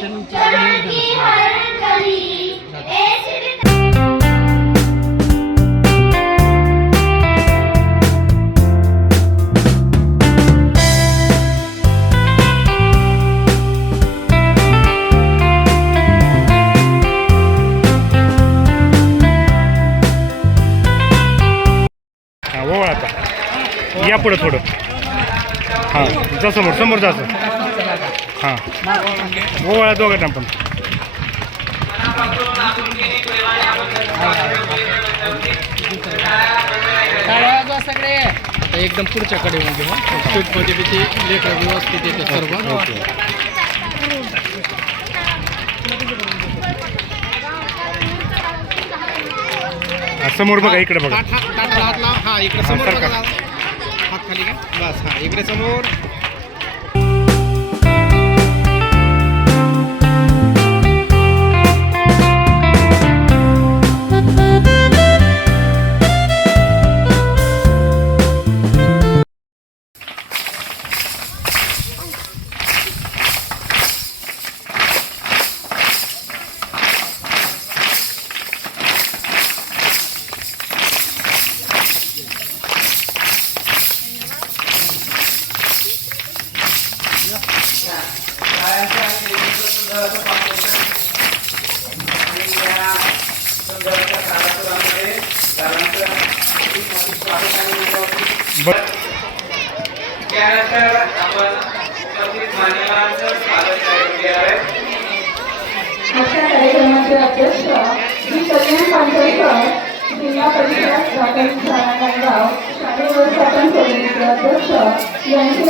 या पुढे थोडं हां जा समोर समोर जायचं हां गोवाळा दोघांना पण सगळे एकदम पुढच्याकडे म्हणजे स्पीडमध्ये बी ते लेटर व्यवस्थित येतं सर्व समोर बघा इकडे बघा हा इकडे समोर हात खाली का बस हा इकडे समोर त्यानंतर आपण उपस्थित मान्यवरांचं स्वागत करून घ्यावे. आजच्या कार्यक्रमाचे अध्यक्ष श्री कल्याण पांढरकर जिल्हा परिषद प्राथमिक शाळा नांदगाव शालेय व्यवस्थापन समितीचे अध्यक्ष यांचे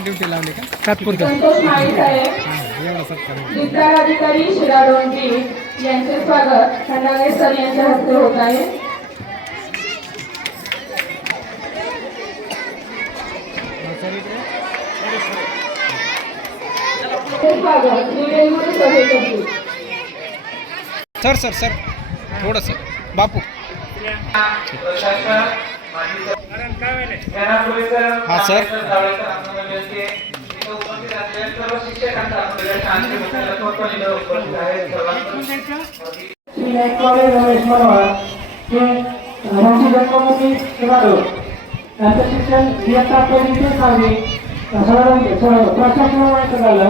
ड्युटी लावली का संतोष माळी साहेब विद्याधिकारी शिराडोंजी यांचे स्वागत खंडागरे सर यांच्या हस्ते होत आहे. सर सर सर थोडंसं बापू हा सर त्यांचं शिक्षण इयत्ता पहिली ते 6वी प्रशासनामुळे झालं.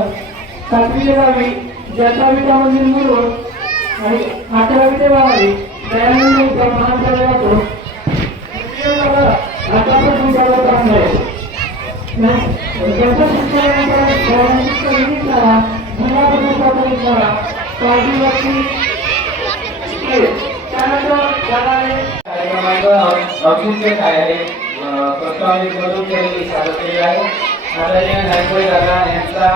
7वी 10वी ज्याचा विद्यामंदिर मुरुड आणि 11वी ते 12वी दयानंद महाविद्यालय होतो. आतापासून करत आहे त्यांच्या शिक्षणानंतर शाळा जिल्हा परिषद प्राथमिक शाळा काळजीवरती त्यानंतर औचित्य काय आहे प्रस्तावित मधून केलेली सादर केली आहे. आदरणीय नायकवडी दादा यांचा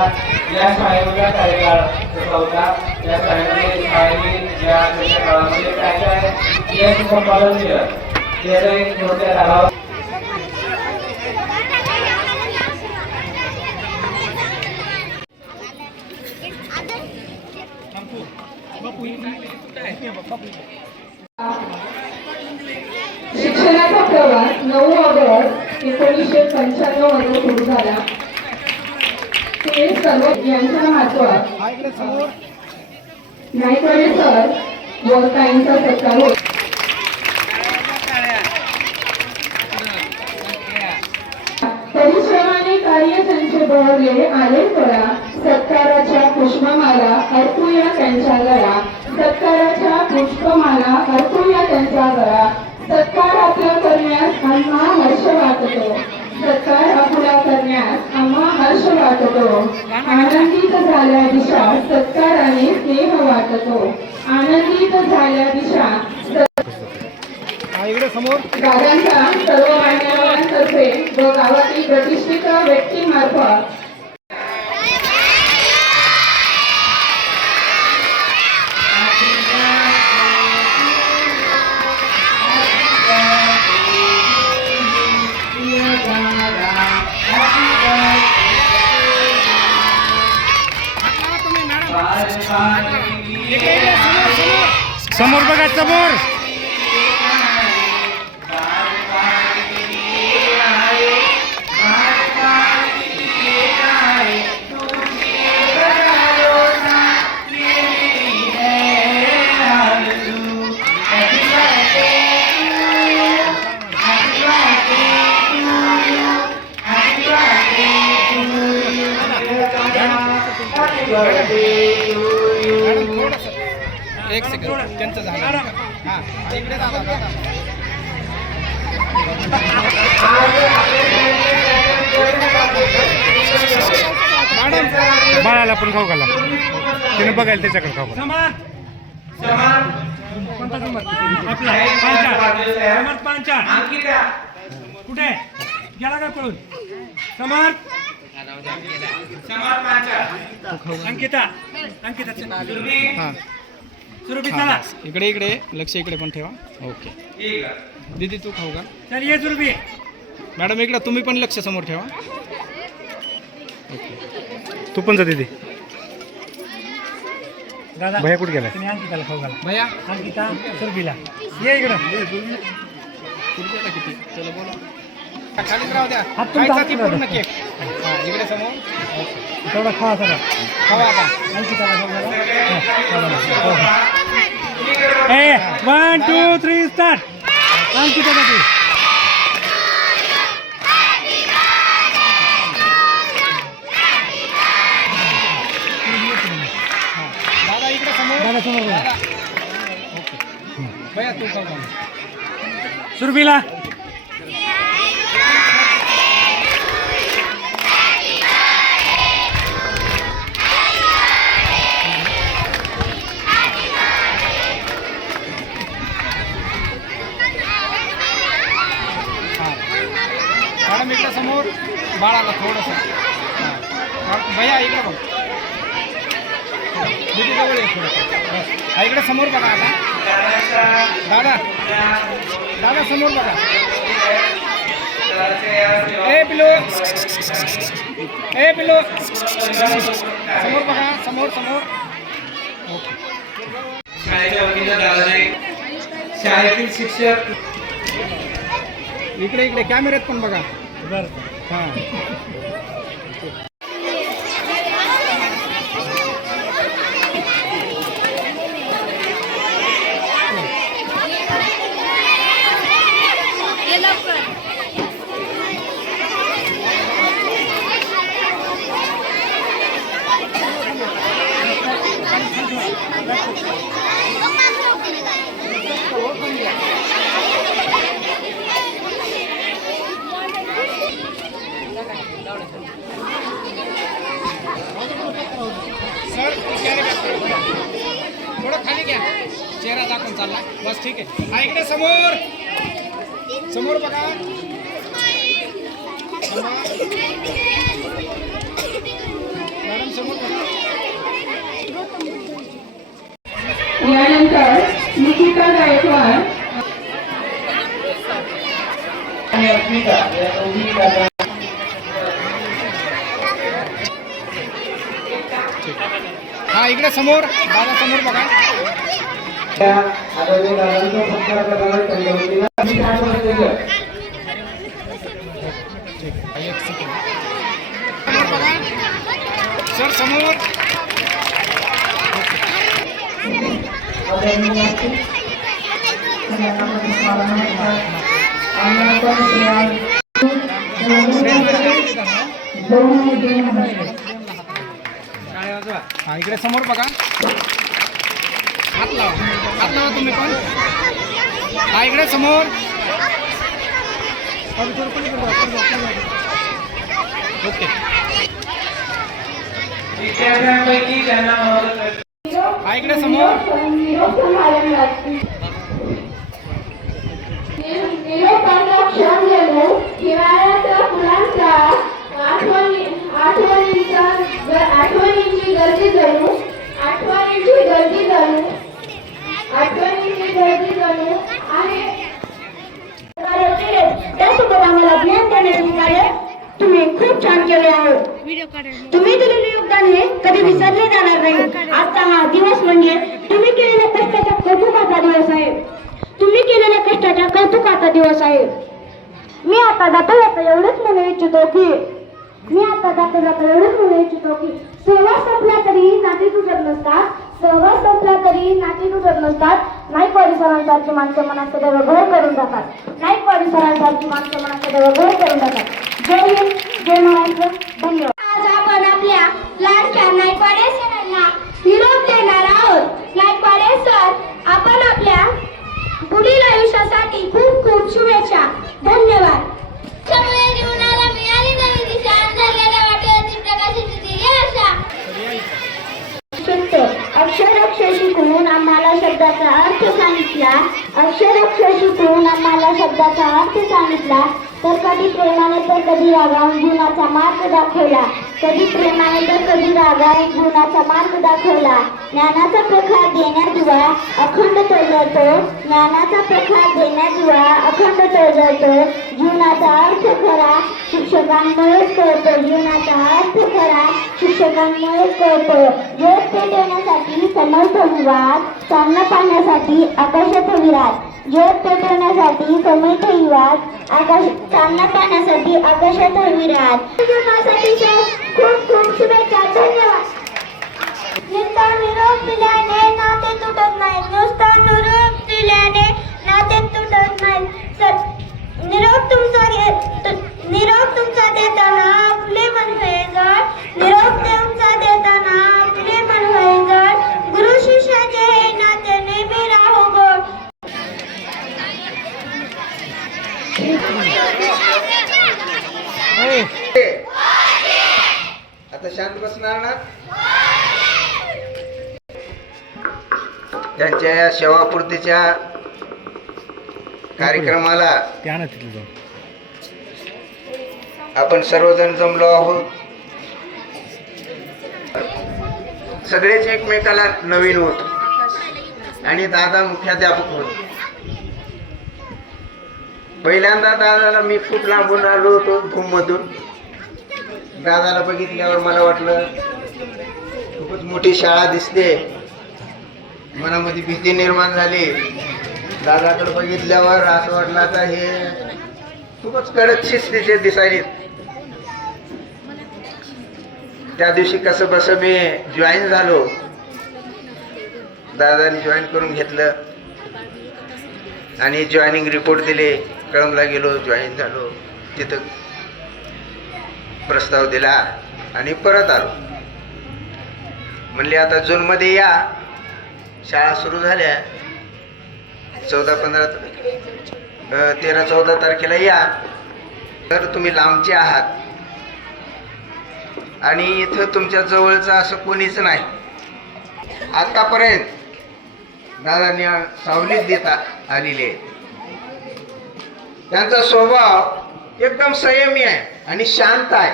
या शाळेमधला कार्यकाळ कसा होता, या शाळेमध्ये शाळेने या काळामध्ये काय काय यश संपादन केलं त्याचा एक थोडक्यात आढावा. शिक्षणाचा प्रवास 9 ऑगस्ट 1995 मध्ये सुरू झाला. ते सर्व यांच्या हातवर नायकवडे सर बोलताईंचा सत्कार होता. परिश्रमाने कार्य त्यांचे बहरले आले कळा. सत्काराच्या पुष्पमाला अर्पूया त्यांच्या गळा. सत्काराच्या पुष्पमाला अर्पूया त्यांच्या गळा. सत्कार आपला करण्यास आम्हा हर्ष वाटतो. सत्कार आपला करण्यास आम्हा हर्ष वाटतो. आनंदित झाल्या दिशा सत्काराने स्नेह वाटतो. आनंदित झाल्या दिशा दादांच्या सर्व मान्यवरांतर्फे व गावातील प्रतिष्ठित व्यक्तीमार्फत समोर बघा समोर birthday to you. मॅडम थोडंसं एक सेकंड त्यांचं झालं हां इकडे दादा दादा मॅडम बाळाला पण खाऊ घाला, त्याने बघायला त्याच्याकडे खाऊ घाला. समान अंकिता कुठे गेला का पळून? समर्थ अंकिता हां सुरभी चला इकडे इकडे लक्ष इकडे पण ठेवा ओके दीदी तू खाऊ का चल ये सुरभी मॅडम इकडे तुम्ही पण लक्ष समोर ठेवा तू पण जा दीदी. दादा भैया कुठे गेलाय? तुम्ही अंकिताला खाऊ घाला. भैया अंकिता सुरभीला ये इकडं. खुर्चीला किती चला बोला खालीच राहू द्या हात तुमचा खायचा हात ती पुढं पूर्ण धरा. केक हां इकडे समोर तेवढा खावा सगळा. खावा आता अंकिताला खाऊ घाला. ए 1 2 3 स्टार्ट. अंकितासाठी दादा इकडे समोर दादा समोर बघा. दादा ओके भैया तू खाऊ का सुरभीला मॅडम इकडे समोर बाळाला थोडंसं हां भैया इकडे बघ दीदी जवळ ये थोडं हा इकडे समोर बघा आता दादा दादा समोर बघा ए पिलो समोर बघा समोर समोर शाळेच्या वतीनं दादाने शाळेतील शिक्षक इकडे इकडे कॅमेऱ्यात पण बघा बरं. हां सर थोडं खाली घ्या चेहरा दाखवून चालला बस ठीक आहे हा इकडे समोर समोर बघा मॅडम समोर बघा यानंतर निकिता गायकवाड आणि अस्मिता या दोघी दादा हा इकडे समोर दादा समोर बघा त्या आदरणीय दादांचा सत्कार करणारा त्यांच्या वतीनं आम्ही काय करतो एक सेकंड समोर बघा सर समोर हा इकडे समोर बघा हात लावा तुम्ही पण हा इकडे समोर ओके विद्यार्थ्यांपैकी ज्यांना मदत हा इकडे समोर निरोपांचा क्षण घेऊन हिवाळ्याच्या फुलांचा आठवणींची गर्दी जणू आहे त्यासोबत आम्हाला ज्ञान देण्याचे कार्य तुम्ही खूप छान केले आहे. तुम्ही दिलेले योगदान हे कधी विसरले जाणार नाही. आजचा हा दिवस म्हणजे तुम्ही केलेल्या कष्टाच्या कौतुकाचा दिवस आहे. मी आता जाता एवढंच म्हणू इच्छितो की सहवास संपला तरी नाती तुटत नसतात. नाही परिसरांसारखी माणसं मनात सदैव घर करून जातात. जय हिंद, जय महाराष्ट्र, धन्यवाद. आज आपण आपल्या लाडक्या नायकवाडे देणार आहोत. गायकवाडे सर, आपण आपल्या पुढील आयुष्यासाठी खूप खूप शुभेच्छा. धन्यवाद. त्यामुळे जीवनाला मिळाली नवी दिशा, अंधारलेल्या वाटेवरती प्रकाशाची दिली आशा. अक्षर शिकवून आम्हाला शब्दाचा अर्थ सांगितला. अक्षर शिकवून आम्हाला शब्दाचा अर्थ सांगितला. तर कधी प्रेमाने तर कधी रागावून जीवनाचा मार्ग दाखवला. कधी प्रेमाने तर कधी रागावून जीवनाचा मार्ग दाखवला. ज्ञानाचा प्रखार देण्यात युवा अखंड तळजळतो. ज्ञानाचा प्रखार देण्यात युवा अखंड तळजळतो. जीवनाचा अर्थ खरा शिक्षकांमुळेच कळतो. जीवनाचा अर्थ खरा शिक्षकांमुळेच कळतो. ज्योत पेटवण्यासाठी समर्थ विवाद, सामना पाहण्यासाठी आकाशात विराट. ज्योत पेटवण्यासाठी समर्थ विवाद, सामना पाहण्यासाठी आकाशात विराट. जीवनासाठी खूप खूप शुभेच्छा. धन्यवाद. नुसता निरोप दिल्याने नाते तुटत नाही. नुसता निरोप दिल्याने नाते तुटत नाही. निरोप तुमचा देताना आपले मन होय जड. निरोप तुमचा देताना आपले मन होय जड. गुरु शिष्याचे हे नाते नेहमी राहो गोड. आता शांत बसणार ना. त्यांच्या या सेवापूर्तीच्या कार्यक्रमाला त्या ना तिथे जाऊन आपण सर्वजण जमलो आहोत. सगळेच एकमेकाला नवीन होत आणि दादा मुख्याध्यापक होते. पहिल्यांदा दादाला मी खूप लांबून आलो होतो भूममधून. दादाला बघितल्यावर मला वाटलं खूपच मोठी शाळा दिसते. मनामध्ये भीती निर्माण झाली. दादाकडे बघितल्यावर असं वाटलं आता हे खूपच कडक शिस्तीचे दिसायले. त्या दिवशी कसं बस मी जॉईन झालो. दादाने जॉईन करून घेतलं आणि जॉईनिंग रिपोर्ट दिले. कळमला गेलो, जॉईन झालो. तिथं प्रस्ताव दिला आणि परत आलो. म्हणले आता जूनमध्ये या, शाळा सुरू झाल्या. 13-14 तारखेला या. तर तुम्ही लांबचे आहात आणि इथं तुमच्या जवळचं असं कोणीच नाही. आतापर्यंत दादांनी सावलीत देता आलेली आहे. त्यांचा स्वभाव एकदम संयमी आहे आणि शांत आहे.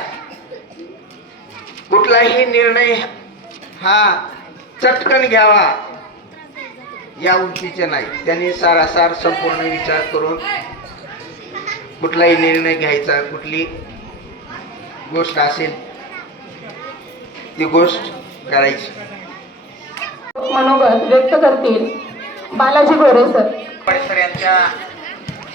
कुठलाही निर्णय हा चटकन घ्यावा या उंचीचे नाही. त्यांनी सारासार संपूर्ण विचार करून कुठलाही निर्णय घ्यायचा. कुठली गोष्ट असेल ती गोष्ट करायची. मनोगत व्यक्त करतील बालाजी गोरे सर. सर यांच्या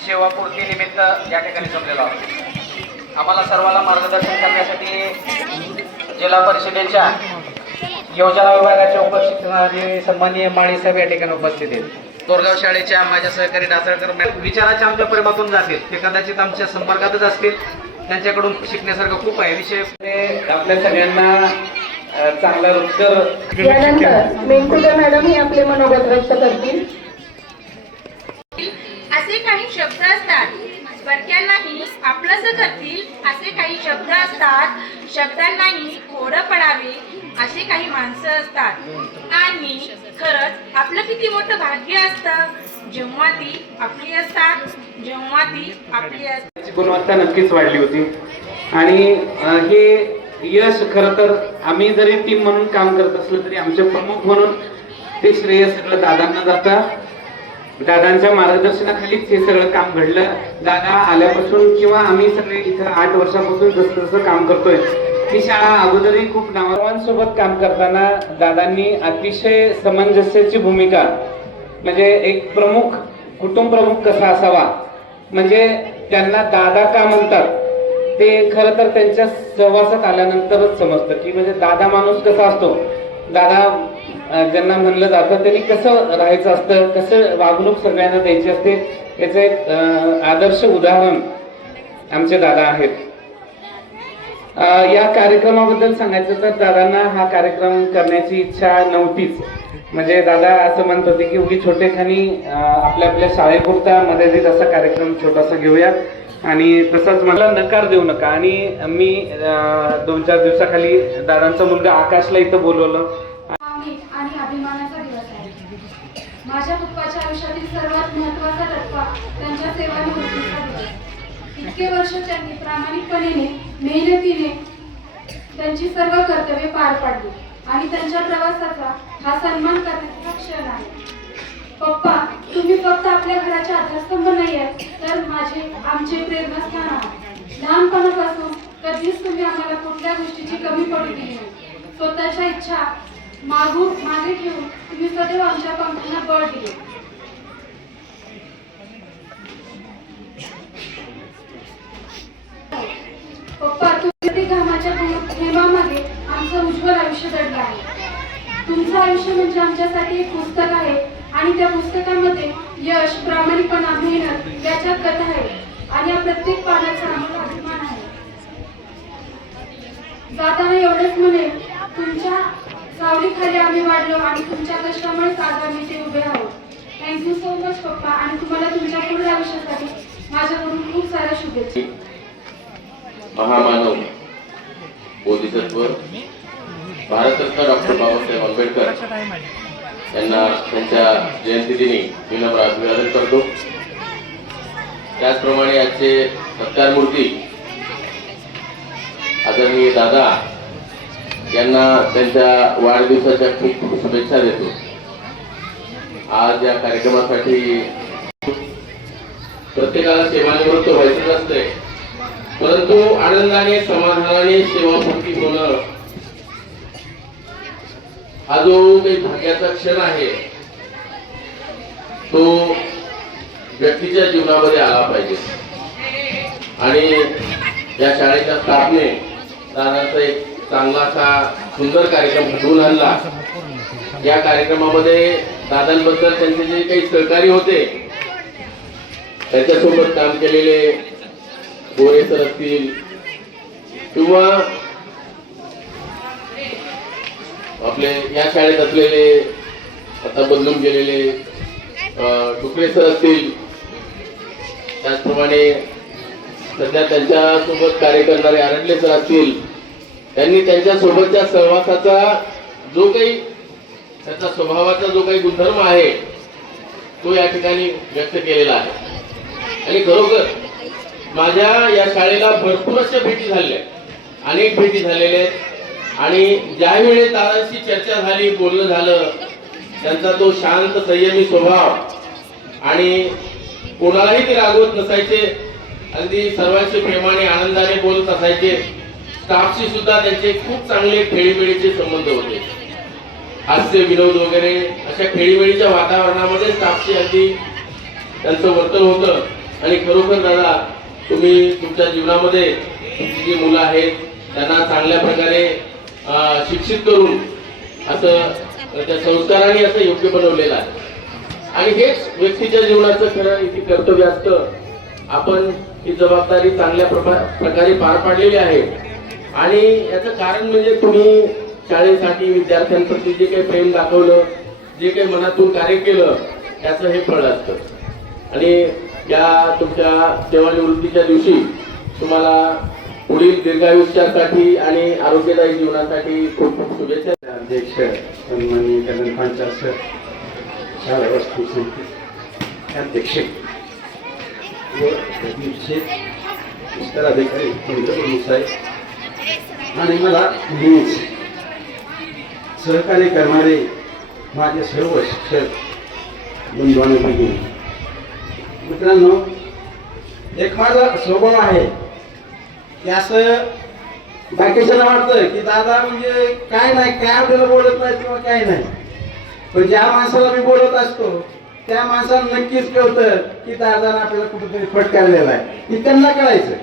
सेवापूर्ती निमित्त या ठिकाणी जमलेलो आहोत. आम्हाला सर्वांना मार्गदर्शन करण्यासाठी जिल्हा परिषदेच्या योजना विभागाचे उपस्थित सन्माननीय माळी साहेब या ठिकाणी उपस्थित आहेत. तोरगाव शाळेच्या माझ्या सहकारी डासळकर विचाराच्या आमच्या प्रेमातून जातील. ते कदाचित आमच्या संपर्कातच असतील. त्यांच्याकडून शिकण्यासारखं खूप आहे. विषय आपल्या सगळ्यांना चांगला रुचकर. यानंतर मेंकुटे मॅडम हे आपले मनोगत व्यक्त करतील. असे काही शब्द असतात, परक्यांनाही आपलंसं करतील असे काही शब्द असतात. शब्दांनाही थोडं पडावे असे काही माणसं असतात. आणि खरंच आपलं किती मोठं भाग्य असतं जेव्हा ती आपली असतात. जेव्हा ती आपली असतात. गुणवत्ता नक्कीच वाढली होती. आणि हे यश खरं तर आम्ही जरी टीम म्हणून काम करत असलं तरी आमचे प्रमुख म्हणून ते श्रेय सगळं दादांना जातं. दादांच्या मार्गदर्शनाखालीच हे सगळं काम घडलं. दादा आल्यापासून किंवा आम्ही सगळे इथं 8 वर्षापासून जसं जसं काम करतोय. ही शाळा अगोदरही खूप नावांसोबत काम करताना दादांनी अतिशय समंजस्याची भूमिका, म्हणजे एक प्रमुख कुटुंब प्रमुख कसा असावा, म्हणजे त्यांना दादा का म्हणतात ते खरं तर त्यांच्या सहवासात आल्यानंतरच समजतं की म्हणजे दादा माणूस कसा असतो. दादा ज्यांना म्हणलं जातं त्यांनी कसं राहायचं असतं, कसं वागणूक सगळ्यांना द्यायची असते, याचं एक आदर्श उदाहरण आमचे दादा आहेत. या कार्यक्रमाबद्दल सांगायचं तर दादांना हा कार्यक्रम करण्याची इच्छा नव्हतीच. म्हणजे दादा असं म्हणत होते की उगी छोटेखानी आपल्या आपल्या शाळेपुरता मर्यादित असा कार्यक्रम छोटासा घेऊया आणि तसंच मला नकार देऊ नका. आणि मी 2-4 दिवसाखाली दादांचा मुलगा आकाशला इथं बोलवलं. आणि अभिमानाचा दिवस आहे. माझ्या पप्पाच्या आयुष्यातील सर्वात महत्त्वाचा टप्पा त्यांच्या सेवानिवृत्तीचा दिवस. इतके वर्ष त्यांनी प्रामाणिकपणे मेहनतीने त्यांची सर्व कर्तव्ये पार पाडली आणि त्यांच्या प्रवासाचा हा सन्मान करण्याचा क्षण आहे. पप्पा, तुम्ही फक्त आपल्या घराचे आधारस्तंभ नाही आहेत, तर आमचे प्रेरणास्थान आहात. लहानपणापासून कधीच तुम्ही आम्हाला कुठल्या गोष्टीची कमी पडू दिली नाही. स्वतःच्या इच्छा मागे ठेवून तुम्ही सदैव आमच्या पंखांना बळ दिले. पप्पा, तुम्ही घामाच्या थेंबामध्ये आमचं उज्ज्वल आयुष्य दडलं आहे. तुमचं आयुष्य म्हणजे आमच्यासाठी एक पुस्तक आहे आणि त्या पुस्तकामध्ये यश, प्रामाणिकपणा, मेहनत याच्यात कथा आहे आणि या प्रत्येक पानाचा आम्हाला अभिमान आहे. जाताना एवढंच म्हणेल, तुमच्या सावलीखाली आम्ही वाढलो आणि तुमच्या कष्टामुळेच आज आम्ही ते उभे आहोत. थँक्यू सो मच पप्पा आणि तुम्हाला तुमच्या पुढील आयुष्यासाठी माझ्याकडून खूप साऱ्या शुभेच्छा. महामानव बोधिसत्व भारतरत्न डॉक्टर बाबासाहेब आंबेडकर यांना त्यांच्या जयंतीदिनी विनम्र अभिवादन करतो. त्याचप्रमाणे आजचे सत्कारमूर्ती आदरणीय दादा यांना त्यांच्या वाढदिवसाच्या खूप खूप शुभेच्छा देतो. आज या कार्यक्रमासाठी प्रत्येकाला सेवानिवृत्त व्हायचं असते, परंतु आनंदाने समाधानाने सेवापूर्ती होणं हा जो काही भाग्याचा क्षण आहे तो व्यक्तीच्या जीवनामध्ये आला पाहिजे. आणि या शाळेच्या स्टाफने दादाचा एक चांगलासा सुंदर कार्यक्रम घडवून आणला. या कार्यक्रमामध्ये दादांबद्दल त्यांचे जे काही सहकारी होते, त्यांच्यासोबत काम केलेले गोरे सर असतील किंवा आपले या शाळेत असलेले आता बदलून गेलेले टुकडे सर असतील, त्याचप्रमाणे सध्या त्यांच्यासोबत कार्य करणारे आरडले सर असतील, त्यांनी त्यांच्या सोबतच्या सहवासाचा जो काही त्याचा स्वभावाचा जो काही गुणधर्म आहे तो या ठिकाणी व्यक्त केलेला आहे. आणि खरोखर माझ्या या शाळेला भरपूर अशा भेटी झाल्या, अनेक भेटी झालेल्या आहेत. आणि ज्यावेळी दादांशी चर्चा झाली, बोलणं झालं, त्यांचा तो शांत संयमी स्वभाव आणि कोणालाही ते रागवत नसायचे, अगदी सर्वांशी प्रेमाने आनंदाने बोलत असायचे. स्टाफशी सुद्धा त्यांचे खूप चांगले खेळीमेळीचे संबंध होते. हास्य विनोद वगैरे अशा खेळीमेळीच्या वातावरणामध्ये स्टाफशी अगदी त्यांचं वर्तन होतं. आणि खरोखर दादा, तुम्ही तुमच्या जीवनामध्ये तुमची जी मुलं आहेत त्यांना चांगल्या प्रकारे शिक्षित करून असं त्या संस्काराने असं योग्य बनवलेलं आहे. आणि हेच व्यक्तीच्या जीवनाचं खरं इथे कर्तव्य असतं. आपण ही जबाबदारी चांगल्या प्रकारे पार पाडलेली आहे. आणि याचं कारण म्हणजे तुम्ही शाळेसाठी विद्यार्थ्यांप्रती जे काही प्रेम दाखवलं, जे काही मनातून कार्य केलं, त्याचं हे फळ असतं. आणि या तुमच्या सेवानिवृत्तीच्या दिवशी तुम्हाला पुढील दीर्घायुष्यासाठी आणि आरोग्यदायी जीवनासाठी खूप खूप शुभेच्छा. अध्यक्ष सन्माननीय कदम पांचाळ सर, शाळा वस्तू समिती अध्यक्ष व उत्तराधिकारी केंद्र साहेब आणि मला नेहमीच सहकार्य करणारे माझे सर्व शिक्षक बंधू आणि भगिनी, मित्रांनो, एक माझा स्वभाव आहे की असं बाकीच्याला वाटतं की दादा म्हणजे काय नाही, काय आपल्याला बोलत नाही किंवा काय नाही, पण ज्या माणसाला मी बोलत असतो त्या माणसाला नक्कीच कळतं की दादाने आपल्याला कुठेतरी फटकारलेला आहे, की त्यांना कळायचं.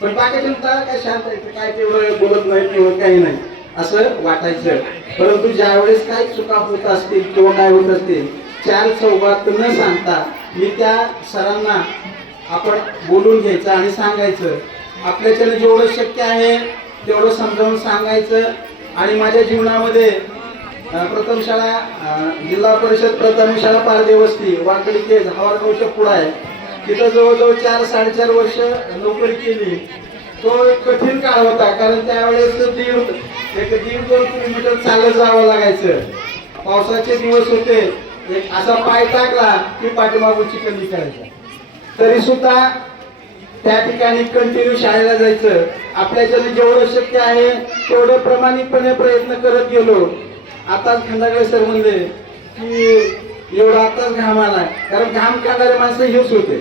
पण बाकीच्या दादा काय शांत आहे, काय तेवढं बोलत नाही किंवा काही नाही असं वाटायचं. परंतु ज्यावेळेस काही चुका होत असतील किंवा काय होत असतील, चार चौघात न सांगता मी त्या सरांना आपण बोलून घ्यायचं आणि सांगायचं. आपल्याच्याने जेवढं शक्य आहे तेवढं समजावून सांगायचं. आणि माझ्या जीवनामध्ये प्रथम शाळा जिल्हा परिषद प्रथम शाळा पारदे वस्ती वाकडी ते धावारगावच्या पुढं आहे. तिथं जवळजवळ 4-4.5 वर्ष नोकरी केली. तो एक कठीण काळ होता, कारण त्यावेळेस 1.5-2 किलोमीटर चालत जावं लागायचं. पावसाचे दिवस होते. एक असा पाय टाकला की पाठीमागून चिखल निघायचा. तरी सुद्धा त्या ठिकाणी कंटिन्यू शाळेला जायचं. आपल्याच्याने जेवढं शक्य आहे तेवढं प्रामाणिकपणे प्रयत्न करत गेलो. आताच खंडागळे सर म्हणले की एवढा आताच घाम आलाय, कारण घाम काढणारे माणसं हेच होते.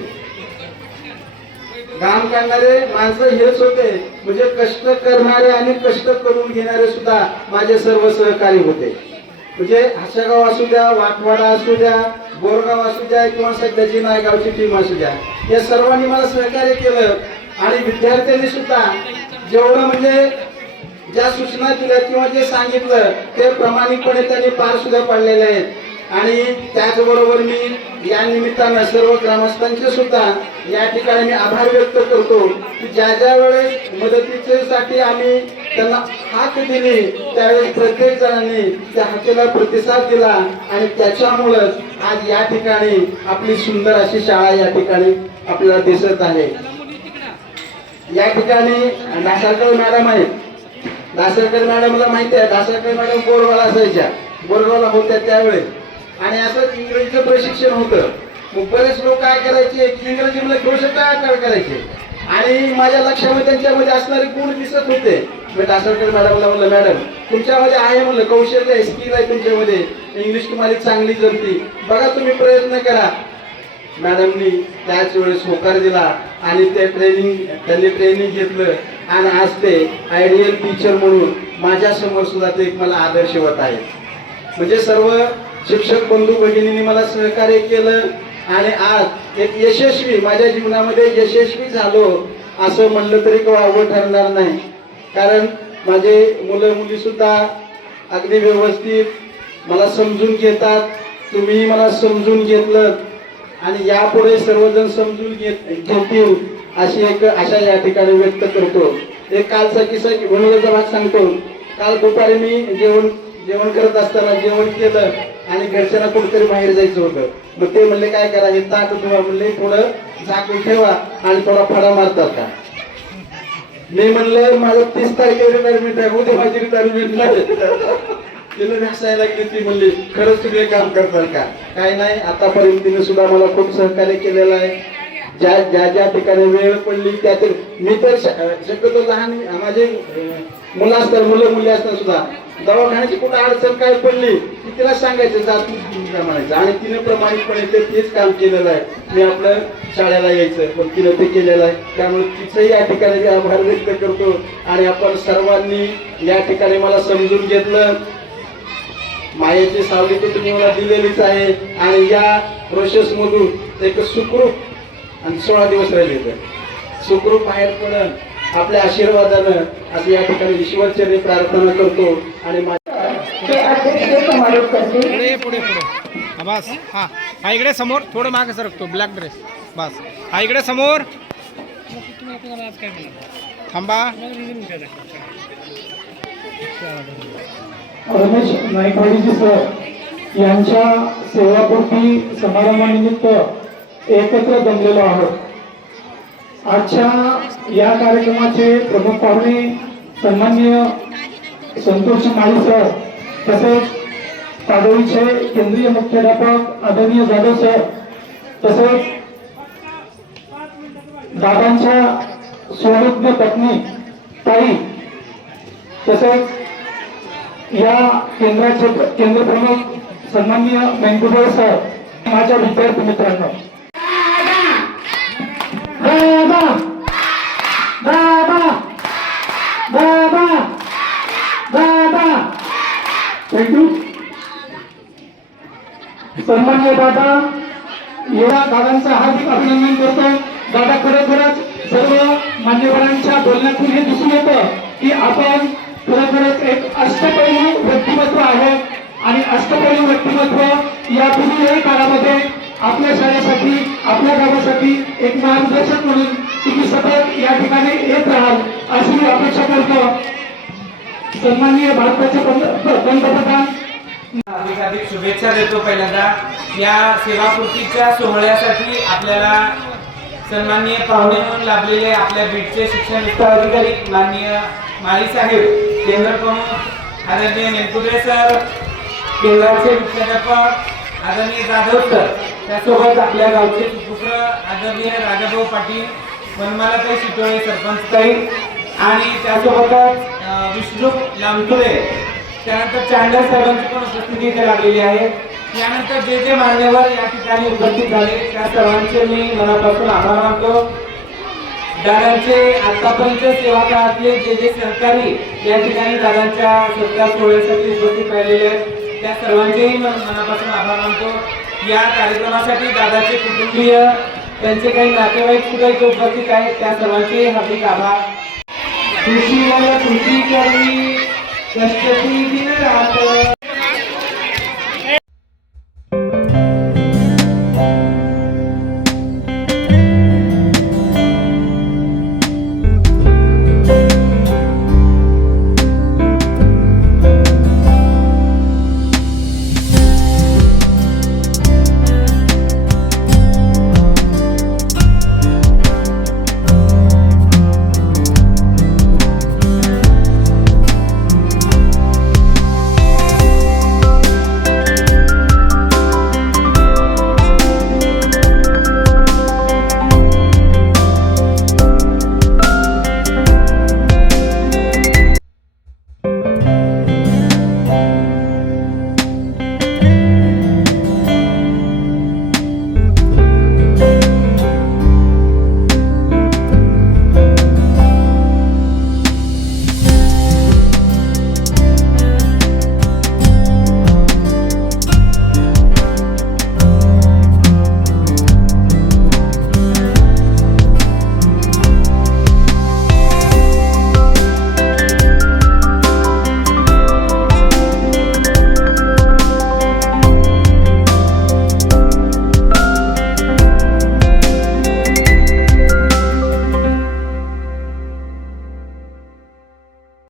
घाम काढणारे माणसं हेच होते, म्हणजे कष्ट करणारे आणि कष्ट करून घेणारे सुद्धा माझे सर्व सहकारी होते. म्हणजे हसगाव असू द्या, वाटवाडा असू द्या, बोरगाव असू द्या किंवा सध्याची नायगावची टीम असू द्या, या सर्वांनी मला सहकार्य केलं. आणि विद्यार्थ्यांनी सुद्धा जेवढं म्हणजे ज्या सूचना दिल्या किंवा जे सांगितलं ते प्रामाणिकपणे त्यांनी पार सुद्धा पाडलेले आहेत. आणि त्याचबरोबर मी या निमित्तानं सर्व ग्रामस्थांचे सुद्धा या ठिकाणी मी आभार व्यक्त करतो की ज्या वेळेस मदतीसाठी आम्ही त्यांना हाक दिली त्यावेळेस प्रत्येक जणांनी त्या हाकेला प्रतिसाद दिला. आणि त्याच्यामुळंच आज या ठिकाणी आपली सुंदर अशी शाळा या ठिकाणी आपल्याला दिसत आहे. या ठिकाणी डासरकर मॅडम आहेत. डासरकर मॅडमला माहिती आहे, डासरकर मॅडम बोरगावला असायच्या, बोरगावला होत्या त्यावेळेस. आणि असंच इंग्रजीचं प्रशिक्षण होतं. मग बरेच लोक काय करायचे की इंग्रजी मला घोषणा काय करायचे. आणि माझ्या लक्षामध्ये त्यांच्यामध्ये असणारे गुण दिसत होते. मी डासरकर मॅडमला म्हणलं, मॅडम तुमच्यामध्ये आहे म्हणलं कौशल्य आहे, स्किल आहे तुमच्यामध्ये, इंग्लिश तुम्हाला चांगली जमती, बघा तुम्ही प्रयत्न करा. मॅडमनी त्याच वेळेस होकार दिला आणि ते त्यांनी ट्रेनिंग घेतलं. आणि आज ते आयडियल टीचर म्हणून माझ्या समोर सुद्धा ते एक मला आदर्शवत आहे. म्हणजे सर्व शिक्षक बंधू भगिनींनी मला सहकार्य केलं. आणि आज एक यशस्वी माझ्या जीवनामध्ये यशस्वी झालो असं म्हणलं तरी वावगं ठरणार नाही. कारण माझे मुलं मुली सुद्धा अगदी व्यवस्थित मला समजून घेतात. तुम्ही मला समजून घेतलं आणि यापुढे सर्वजण समजून घेतील अशी एक आशा या ठिकाणी व्यक्त करतो. एक कालचा किस्सा म्हणूनचा भाग सांगतो. काल दुपारी मी जेवण करत असताना जेवण केलं आणि घरच्यांना कुठेतरी बाहेर जायचं होतं. मग ते म्हणले काय करा, हे ताट धुवा म्हणले, थोडं झाकून ठेवा आणि थोडा फडा मारतात का. मी म्हणलं माझं 30 तारखेला रिटायरमेंट आहे, उद्या माझी रिटायरमेंट नाही. तिला हसायला लागली. ती म्हणली खरंच तुम्ही काम करताल का. काय नाही, आतापर्यंत तिने सुद्धा मला खूप सहकार्य केलेलं आहे. ज्या ठिकाणी वेळ पडली त्या मी तर शक्यतो लहान माझे मुलं असतात, मुलं मुली असतात सुद्धा दवाखान्याची कुठं अडचण काय पडली की तिला सांगायचं जात म्हणायचं. आणि तिने प्रामाणिकपणे तेच काम केलेलं आहे. मी आपलं शाळेला यायचं पण तिने ते केलेलं आहे. त्यामुळे तिचंही या ठिकाणी आभार व्यक्त करतो. आणि आपण सर्वांनी या ठिकाणी मला समजून घेतलं. मायेची सावली तर तुम्ही मला दिलेलीच आहे. आणि या प्रोसेसमधून एक सुखरूप आणि 16 दिवस राहिले तर सुखरूप बाहेर पडून आपल्या आशीर्वादानं असं या ठिकाणी ईश्वरचरणी प्रार्थना करतो. आणि ते अध्यक्ष समारोप करतील. पुढे बस. हा इकडे समोर थोडं मागे सरकतो. ब्लॅक ड्रेस बस. हा इकडे समोर थांबा. रमेश नाईकवाडीजी सर यांच्या सेवापूर्ती समारंभानिमित्त एकत्र जमलेलो आहोत. आजच्या या कार्यक्रमाचे प्रमुख पाहुणे सन्माननीय संतोष माळी सर, तसेच पाडोळीचे केंद्रीय मुख्याध्यापक आदरणीय जाधव सर, तसेच दादांच्या सुहृद पत्नी ताई, तसेच या केंद्राचे केंद्र प्रमुख सन्माननीय मेंदुबळ सर, माझ्या विद्यार्थी मित्रांनो, बाबा बाबा बाबा बाबा थँक्यू. सन्माननीय दादा, या दादांचं हार्दिक अभिनंदन करतो. दादा खरोखरच सर्व मान्यवरांच्या बोलण्यातून हे दिसून येतं की आपण खरोखरच एक अष्टपैलू व्यक्तिमत्व आहे. आणि अष्टपैलू व्यक्तिमत्व या पुढील काळामध्ये आपल्या शाळेसाठी आपल्या गावासाठी एक मार्गदर्शक म्हणून तुम्ही सतत या ठिकाणी येत राहाल अशी मी अपेक्षा करतो. सन्माननीय भारताचे पंतप्रधान अधिक शुभेच्छा देतो. पहिल्यांदा या सेवापूर्तीच्या सोहळ्यासाठी आपल्याला सन्माननीय पाहुणे म्हणून लाभलेले आपल्या बीडचे शिक्षण विस्तार अधिकारी माननीय माळी साहेब, केंद्र प्रमुख आदरणीय नेमकुद्रे सर, केंद्राचे मुख्याध्यापक आदरणीय जाधव सर, त्यासोबत आपल्या गावचे सुपुत्र आदरणीय राजाभाऊ पाटील, वनमालाताई शितोळे सरपंचताई आणि त्यासोबतच विष्णू लामटुळे, त्यानंतर चांडर साहेबांची पण उपस्थिती इथे लागलेली आहे. यानंतर जे जे मान्यवर या ठिकाणी उपस्थित झाले त्या सर्वांचे मी मनापासून आभार मानतो. दादांचे आतापर्यंत सेवा काळातले जे जे सहकारी या ठिकाणी दादांच्या सत्कार सोहळ्यासाठी उपस्थित राहिलेले आहेत त्या सर्वांचेही मनापासून आभार मानतो. या कार्यक्रमासाठी दादाचे कुटुंबीय, त्यांचे काही नातेवाईक सुद्धा इथे उपस्थित आहेत, त्या सर्वांचे हार्दिक आभार. कृषी करी कष्टती दिन रात